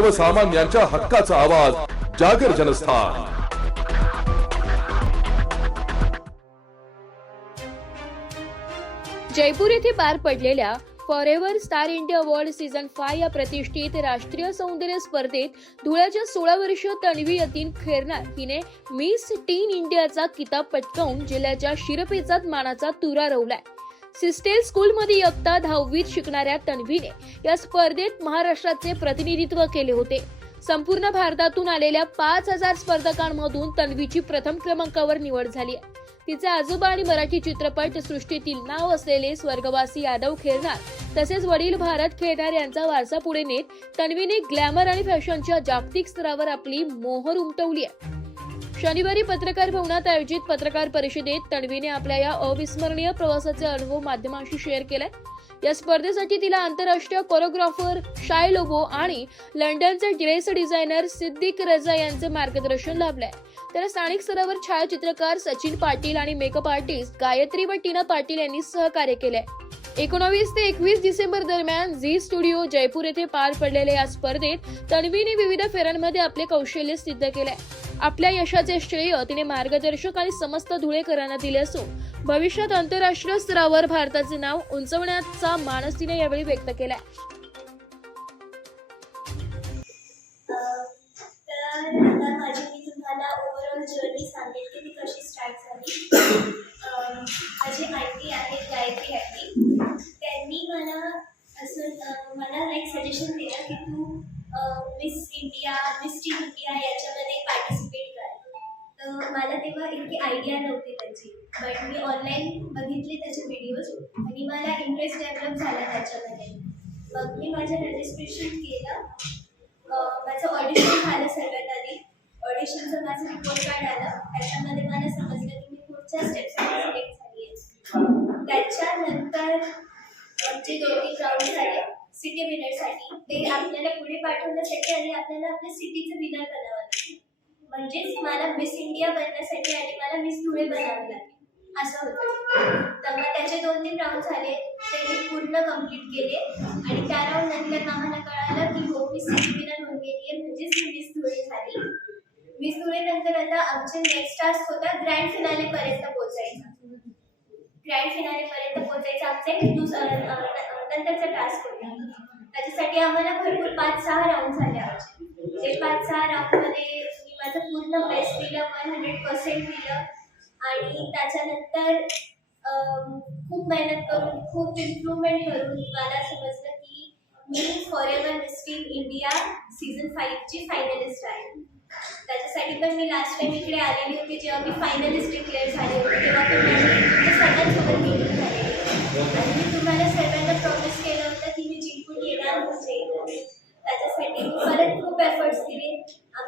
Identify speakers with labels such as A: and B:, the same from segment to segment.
A: सर्वसामान्यांच्या हक्काचा आवाज जागर जनस्थान.
B: जयपूर येथे पार पडलेल्या forever star India award season five या प्रतिष्ठित राष्ट्रीय सौंदर्य स्पर्धेत धुळ्याच्या सोळा वर्षीय तन्वी यतीन खेरनार हिने मिस टीन इंडियाचा किताब पटकावून जिल्ह्याच्या शिरपेचात मानाचा तुरा रोवलाय. सिस्टेल स्कूलमध्ये इयत्ता दहावीत शिकणाऱ्या तन्वीने या स्पर्धेत महाराष्ट्राचे प्रतिनिधित्व केले होते. संपूर्ण भारतातून आलेल्या पाच हजार स्पर्धकांमधून तन्वीची प्रथम क्रमांकावर निवड झाली आहे. तिचे आजोबा आणि मराठी चित्रपट सृष्टीतील नाव असलेले स्वर्गवासी यादव खेळणार तसेच वडील भारत खेळणार यांचा वारसा पुढे नेत तन्वीने ग्लॅमर आणि फॅशनच्या जागतिक स्तरावर आपली मोहर उमटवली आहे. शनिवारी पत्रकार भवनात आयोजित पत्रकार परिषदेत तन्वीने आपल्या या अविस्मरणीय प्रवासाचे अनुभव माध्यमांशी शेअर केलाय. या स्पर्धेसाठी तिला आंतरराष्ट्रीय कोरिओग्राफर शाय लोबो आणि लंडनचे ड्रेस डिझायनर सिद्दीक रजा यांचे मार्गदर्शन लाभलंय. त्याला स्थानिक स्तरावर छायाचित्रकार सचिन पाटील आणि मेकअप आर्टिस्ट गायत्री व टीना पाटील यांनी सहकार्य केलंय. एकोणावीस ते एकवीस डिसेंबर दरम्यान झी स्टुडिओ जयपूर येथे पार पडलेल्या या स्पर्धेत तन्वीने विविध फेऱ्यांमध्ये आपले कौशल्य सिद्ध केलंय. आपल्या यशाचे श्रेय तिने मार्गदर्शक आणि समस्त धुळेकरांना दिले असून भविष्यात आंतरराष्ट्रीय स्तरावर भारताचे नाव उंचवण्याचा मानस तिने यावेळी व्यक्त केलाय.
C: माझी मी तुम्हाला मला तेव्हा इतकी आयडिया नव्हती त्याची. बट मी ऑनलाईन बघितले त्याचे व्हिडिओज आणि मला इंटरेस्ट डेव्हलप झाला त्याच्यामध्ये. मग मी माझं रजिस्ट्रेशन केलं. माझं ऑडिशन झालं सर्वात आधी. ऑडिशनचं माझं रिपोर्ट कार्ड आलं. त्याच्यामध्ये मला समजलं की मी पुढच्या स्टेप्स सिलेक्ट झाली आहे. त्याच्यानंतर आमचे दोन तीन राऊंड झाले सिटी विनरसाठी ते आपल्याला पुढे पाठवण्यासाठी आणि आपल्याला आपल्या सिटीचं विनर बनावं म्हणजेच मला मिस इंडिया बनण्यासाठी आणि मला मिस धुळे बनावं लागेल. असं होतं. तर मग त्याचे दोन तीन राऊंड झाले. ते मी पूर्ण कंप्लीट केले. आणि त्या राऊंड नंतर आम्हाला कळालं की हो मी सिटी होऊन गेली आहे म्हणजेच मी मिस धुळे झाली. मिस धुळे नंतर आता आमचे नेक्स्ट टास्क होता ग्रँड फिनाले पर्यंत पोहोचायचा. ग्रँड फिनाले पर्यंत पोहोचायचा आमचा एक दुसरा नंतरचा टास्क होता. त्याच्यासाठी आम्हाला भरपूर पाच सहा राऊंड झाले आमचे. ते पाच सहा राऊंडमध्ये माझं पूर्ण बेस्ट दिलं वन हंड्रेड पर्सेंट दिलं. आणि त्याच्यानंतर खूप मेहनत करून खूप इम्प्रूव्हमेंट करून मला समजलं की मी forever Miss Teen India season फाईव्हची finalist आहे. त्याच्यासाठी पण मी लास्ट टाइम इकडे आलेली होती जेव्हा मी फायनलिस्ट डिक्लेअर झाले होते.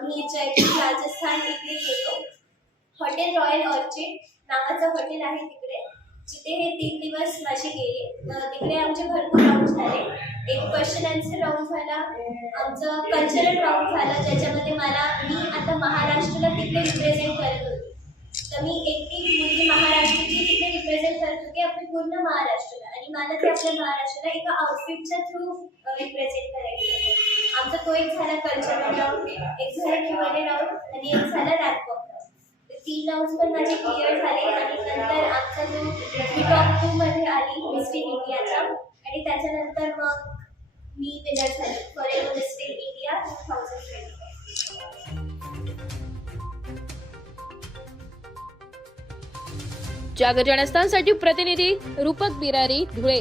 C: मी जयपूर राजस्थान इकडे गेलो हॉटेल रॉयल ऑर्चिड नावाचं हॉटेल आहे तिकडे. जिथे हे तीन दिवस माझे गेले. तिकडे आमचे भरपूर राऊंड झाले. एक क्वेश्चन आन्सर राऊंड झाला. आमचं कल्चरल राऊंड झाला ज्याच्यामध्ये मला मी आता महाराष्ट्राला तिकडे रिप्रेझेंट करत होते. तर मी एकटी मुलगी महाराष्ट्राची तिकडे रिप्रेझेंट करत होती आपली पूर्ण महाराष्ट्राला. आणि मला ते आपल्या महाराष्ट्राला एका आउटफिटच्या थ्रू रिप्रेझेंट करायचं आमचा तो एक झाला कल्चरल राऊंड एक झाला क्युअरे राऊंड आणि एक झाला रॅप राऊंड तीन राऊंड पण माझे क्लिअर झाले आणि नंतर आमचा जो मी टॉप टू मध्ये आली मिस्टेक इंडियाचा आणि त्याच्यानंतर मग मी विनर झाली. Forever Miss Teen India two thousand twenty
B: जागर जनस्थानसाठी प्रतिनिधी रूपक बिरारी धुळे.